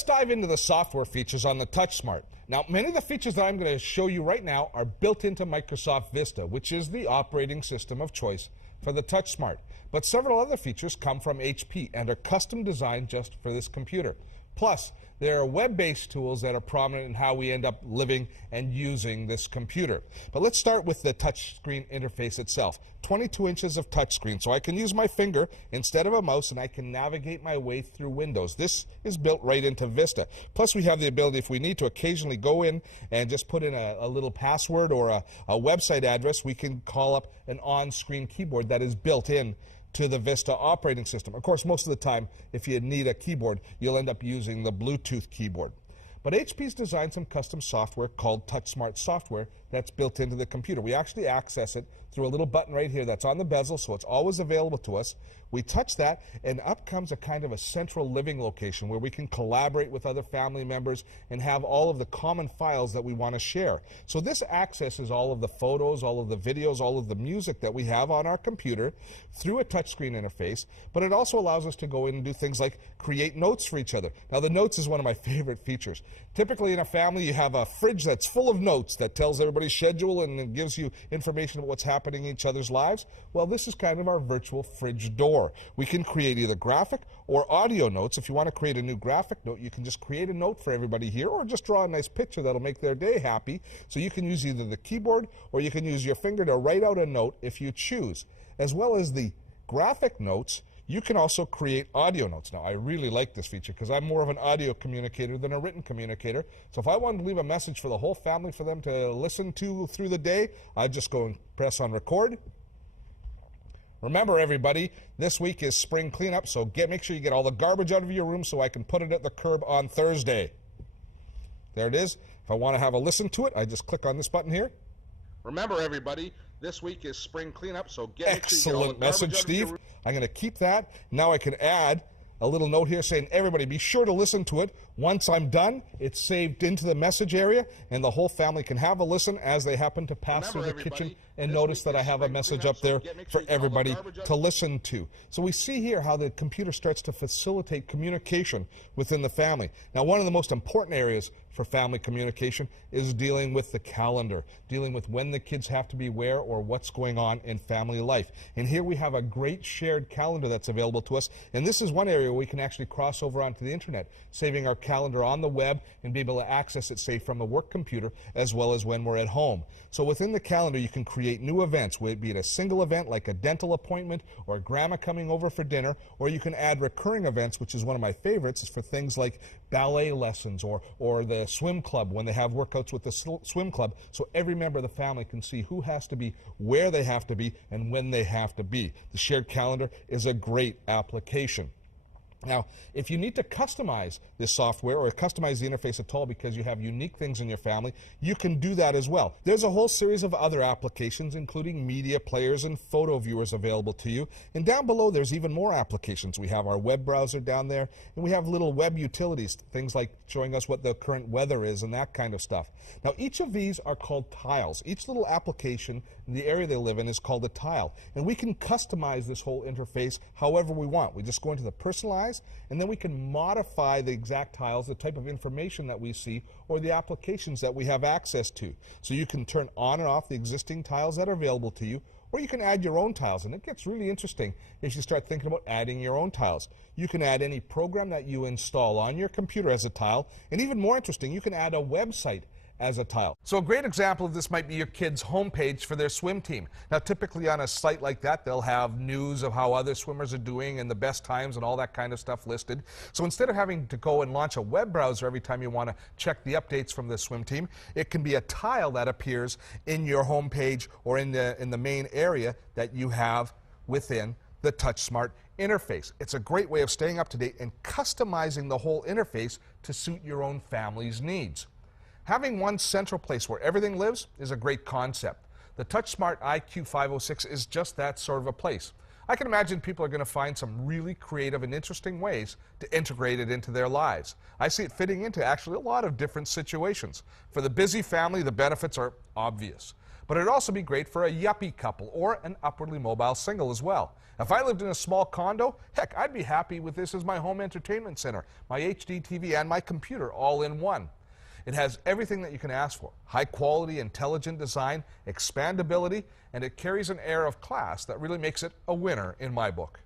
let's dive into the software features on the TouchSmart. Now, many of the features that I'm going to show you right now are built into Microsoft Vista, which is the operating system of choice for the TouchSmart. But several other features come from HP and are custom designed just for this computer. Plus, there are web-based tools that are prominent in how we end up living and using this computer. But let's start with the touchscreen interface itself. 22 inches of touchscreen, so I can use my finger instead of a mouse and I can navigate my way through windows. This is built right into Vista. Plus, we have the ability, if we need to, occasionally go in and just put in a little password or a website address. We can call up an on-screen keyboard that is built in to the Vista operating system. Of course, most of the time, if you need a keyboard, you'll end up using the Bluetooth keyboard. But HP's designed some custom software called TouchSmart software that's built into the computer. We actually access it through a little button right here that's on the bezel, so it's always available to us. We touch that, and up comes a kind of a central living location where we can collaborate with other family members and have all of the common files that we want to share. So this accesses all of the photos, all of the videos, all of the music that we have on our computer through a touchscreen interface, but it also allows us to go in and do things like create notes for each other. Now, the notes is one of my favorite features. Typically in a family, you have a fridge that's full of notes that tells everybody's schedule and it gives you information about what's happening in each other's lives. Well, this is kind of our virtual fridge door. We can create either graphic or audio notes. If you want to create a new graphic note, you can just create a note for everybody here or just draw a nice picture that'll make their day happy. So you can use either the keyboard or you can use your finger to write out a note if you choose. As well as the graphic notes, you can also create audio notes. Now, I really like this feature because I'm more of an audio communicator than a written communicator. So if I wanted to leave a message for the whole family for them to listen to through the day, I'd just go and press on record. Remember, everybody, this week is spring cleanup, so make sure you get all the garbage out of your room so I can put it at the curb on Thursday. There it is. If I want to have a listen to it, I just click on this button here. Remember, everybody, this week is spring cleanup, so excellent message, Steve. I'm going to keep that. Now I can add a little note here saying, everybody, be sure to listen to it. Once I'm done, it's saved into the message area, and the whole family can have a listen as they happen to pass through the kitchen and notice that I have a message up there for everybody to listen to. So we see here how the computer starts to facilitate communication within the family. Now, one of the most important areas for family communication is dealing with the calendar, dealing with when the kids have to be where or what's going on in family life. And here we have a great shared calendar that's available to us, and this is one area where we can actually cross over onto the internet, saving our calendar on the web and be able to access it, say, from the work computer as well as when we're at home. So within the calendar, you can create new events, be it a single event like a dental appointment or grandma coming over for dinner, or you can add recurring events, which is one of my favorites, is for things like ballet lessons or the swim club when they have workouts with the swim club, so every member of the family can see who has to be, where they have to be, and when they have to be. The shared calendar is a great application. Now, if you need to customize this software or customize the interface at all because you have unique things in your family, you can do that as well. There's a whole series of other applications, including media players and photo viewers available to you. And down below, there's even more applications. We have our web browser down there, and we have little web utilities, things like showing us what the current weather is and that kind of stuff. Now, each of these are called tiles. Each little application in the area they live in is called a tile. And we can customize this whole interface however we want. We just go into the personalize, and then we can modify the exact tiles, the type of information that we see, or the applications that we have access to. So you can turn on and off the existing tiles that are available to you, or you can add your own tiles, and it gets really interesting if you start thinking about adding your own tiles. You can add any program that you install on your computer as a tile, and even more interesting, you can add a website as a tile. So a great example of this might be your kids' homepage for their swim team. Now, typically on a site like that, they'll have news of how other swimmers are doing and the best times and all that kind of stuff listed. So instead of having to go and launch a web browser every time you want to check the updates from the swim team, it can be a tile that appears in your homepage or in the main area that you have within the TouchSmart interface. It's a great way of staying up to date and customizing the whole interface to suit your own family's needs. Having one central place where everything lives is a great concept. The TouchSmart iQ 506 is just that sort of a place. I can imagine people are going to find some really creative and interesting ways to integrate it into their lives. I see it fitting into actually a lot of different situations. For the busy family, the benefits are obvious. But it'd also be great for a yuppie couple or an upwardly mobile single as well. If I lived in a small condo, heck, I'd be happy with this as my home entertainment center, my HD TV and my computer all in one. It has everything that you can ask for: high quality, intelligent design, expandability, and it carries an air of class that really makes it a winner in my book.